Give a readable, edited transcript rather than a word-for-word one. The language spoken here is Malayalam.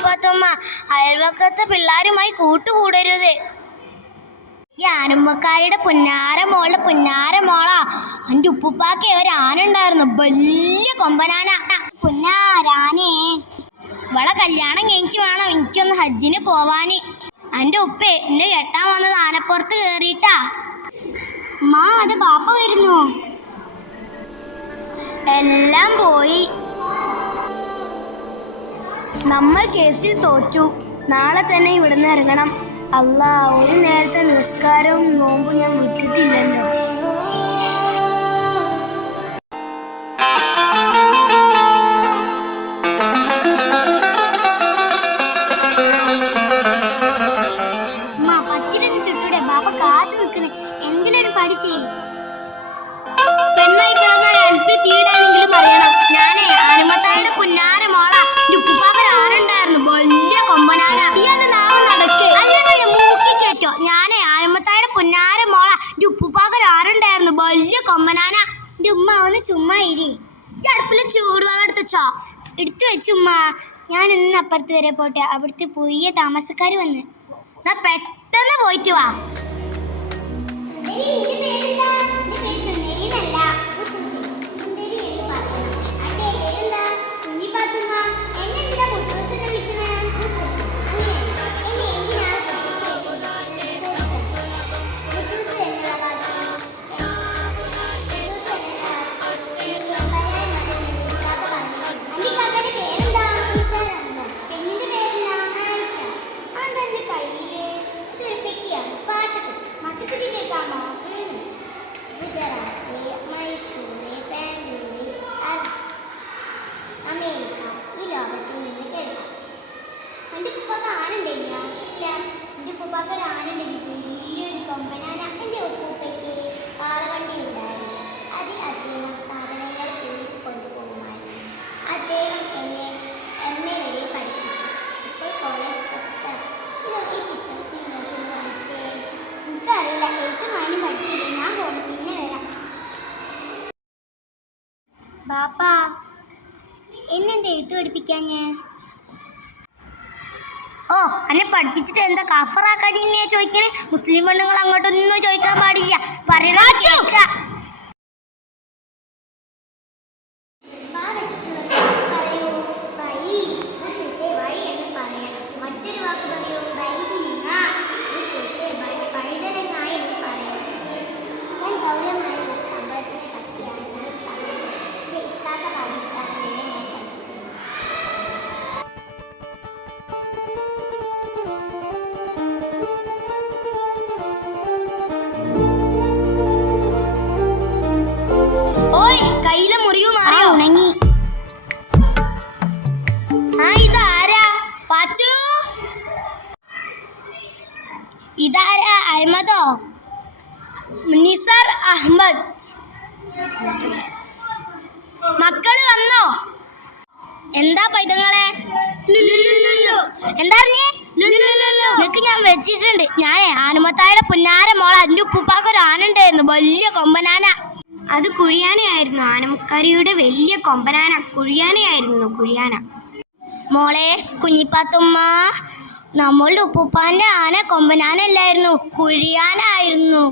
കുഞ്ഞിപ്പാത്തുമ്മ, അയൽവക്കത്തെ പിള്ളേരുമായി കൂട്ടുകൂടരുത്. ഈ ആനമ്മക്കാരുടെ പുന്നാര മോളാ. എൻ്റെ ഉപ്പുപ്പാക്ക് ഒരു ആന ഉണ്ടായിരുന്നു, വലിയ കൊമ്പനാന. പുന്നാരാനേ, ഇവളെ കല്യാണം കഴിഞ്ഞിട്ട് വേണം എനിക്കൊന്ന് ഹജ്ജിന് പോവാന്. എൻ്റെ ഉപ്പേ എന്നെ കെട്ടാൻ വന്നത് ആനപ്പുറത്ത് കയറിയിട്ടാ. മാ അത് ബാപ്പ വരുന്നു. എല്ലാം പോയി. നമ്മൾ കേസിൽ തോറ്റു. നാളെ തന്നെ ഇവിടുന്ന് ഇറങ്ങണം. അല്ലാ, ഒരു നേരത്തെ നിസ്കാരവും നോമ്പും ഞാൻ വിട്ടിട്ടില്ലല്ലോ. ചുട്ടൂടെ ബാപ്പ കാത്തു നിൽക്കുന്നു. എന്തിനാണ് പഠിച്ചേ? പെണ്ണായി പിറന്നാൽ എൽപി തീടാണെങ്കിലും അറിയണം. ഞാനേ ആനമത്തായുടെ പുന്നാര മോളാ. ഉപ്പുപ്പാക്കൊരു ആനുണ്ടായിരുന്നു, വലിയ കൊമ്പനാന. ഇയാളുടെ നാവ് നടക്ക് അല്ലെങ്കിൽ മൂക്കി കേറ്റോ. ഞാനേ ആനമത്തായുടെ പുന്നാര മോളാ. ഉപ്പുപ്പാക്കൊരു ആനുണ്ടായിരുന്നു, വലിയ കൊമ്പനാന. എൻ്റെ ഉമ്മ ഒന്ന് ചുമ്മാ ഇരി. ഈ അടുപ്പിൽ ചൂടുവെള്ളം എടുത്തുവച്ചോ? എടുത്തു വെച്ചു ഉമ്മ. ഞാൻ ഇന്ന് അപ്പുറത്ത് വരെ പോട്ടെ, അവിടുത്തെ പുതിയ താമസക്കാർ വന്ന്. എന്നാ പെട്ടെന്ന് പോയിട്ട് വാ. വലിയൊരു കൊമ്പനാന. എൻ്റെ ഉപ്പൂപ്പയ്ക്ക് കാളവണ്ടി ഉണ്ടായി. അതിൽ അദ്ദേഹം സാധനങ്ങൾ കൂടിക്ക് കൊണ്ടുപോകുമായിരുന്നു. അദ്ദേഹം എന്നെ MA വരെ പഠിപ്പിച്ചു. ഇപ്പോൾ കോളേജ് പ്രൊഫസർ. ഇതൊക്കെ ചിത്രത്തിൽ നോക്കി പഠിച്ചേ. എനിക്കറിയില്ല, എഴുത്തുമാനും പഠിച്ചില്ല. ഞാൻ പോകണം, പിന്നെ വരാം. ബാപ്പ, എന്നെന്താ എഴുത്ത് പഠിപ്പിക്കാൻ? ഓ, എന്നെ പഠിപ്പിച്ചിട്ട് എന്താ കഫറാക്കാൻ നിന്നെ ചോദിക്കണേ? മുസ്ലിം പെണ്ണുങ്ങൾ അങ്ങോട്ടൊന്നും ചോദിക്കാൻ പാടില്ല. പറയണ കയ്യിലെ മുറിവ് മാറിയോ? ഉണങ്ങി. ഇതാരാ? പാച്ചു, ഇതാരാ? അഹമ്മദോ? നിസാർ അഹമ്മദ്. മക്കള് വന്നോ? എന്താ പൈതങ്ങളെ? എന്താ പറഞ്ഞേ? നിനക്ക് ഞാൻ വെച്ചിട്ടുണ്ട്. ഞാനേ ആനമത്തായുടെ പുന്നാര മോള. എൻ്റെ ഉപ്പുപ്പാക്കൊരു ആനുണ്ടായിരുന്നു, വലിയ കൊമ്പനാന. അത് കുഴിയാനയായിരുന്നു. ആനമുക്കാരിയുടെ വലിയ കൊമ്പനാന കുഴിയാന. മോളെ കുഞ്ഞിപ്പാത്തുമ്മ, നമ്മളുടെ ഉപ്പുപ്പാന്റെ ആന കൊമ്പനാനല്ലായിരുന്നു, കുഴിയാനായിരുന്നു.